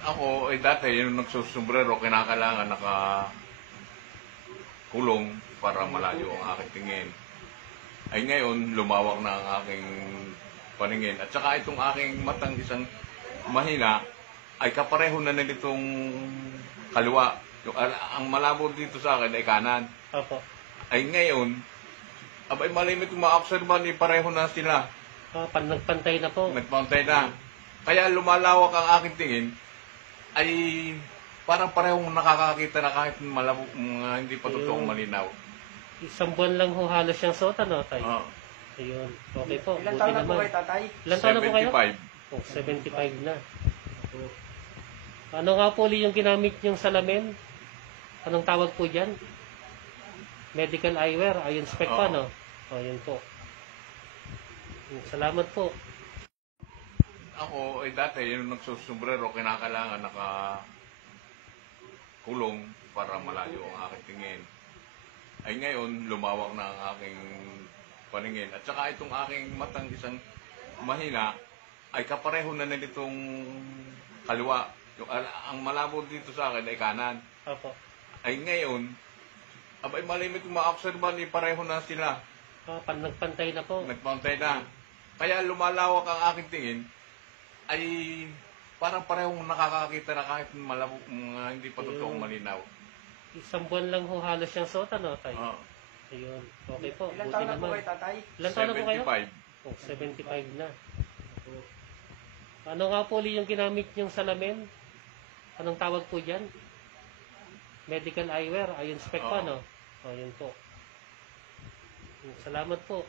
Ako, dati, yung nagsusombrero, kinakailangan nakakulong para malayo ang aking tingin. Ay ngayon, lumawak na ang aking paningin. At saka itong aking matang isang mahina, ay kapareho na nitong kaliwa. Ang malabo dito sa akin ay kanan. Opo. Ay ngayon, abay malimit kung ma-observe ni pareho na sila. Nagpantay na po. Nagpantay na. Kaya lumalawak ang aking tingin, ay parang parehong nakakakita na kahit malabo, hindi pa totoong malinaw. Isang buwan lang ho halos siyang suot, ano, tay? Oh, Ayun. Okay po. Ilan Buti taon na po naman. kayo, tatay? Ilan taon na po kayo? 75. Oh, 75 na. Oh. Ano nga po yung ginamit niyong salamin? Anong tawag po dyan? Medical eyewear. Ayun, spec pa, no? O, yun po. Salamat po. Ako, dati, yung nagsusombrero, kinakailangan nakakulong para malayo ang aking tingin. Ay ngayon, lumawak na ang aking paningin. At saka itong aking matang isang mahina, ay kapareho na nitong kaliwa. Ang malabo dito sa akin ay kanan. Opo. Ay ngayon, abay malimit kung ma-observe ni pareho na sila. Nagpantay na po. Nagpantay na. Kaya lumalawak ang aking tingin, ay parang parehong nakakakita na kahit malabo, hindi pa totoong malinaw. Isang buwan lang ho halos siyang suot, ano, tay? Oh, Ayun. Okay po. Ilan Buti taon na po naman. kayo, tatay? Ilan taon na po kayo? 75. Oh, 75 na. Oh. Ano nga po yung ginamit niyong salamin? Anong tawag po dyan? Medical eyewear. Ayun, spec pa, no? O, yun po. Salamat po.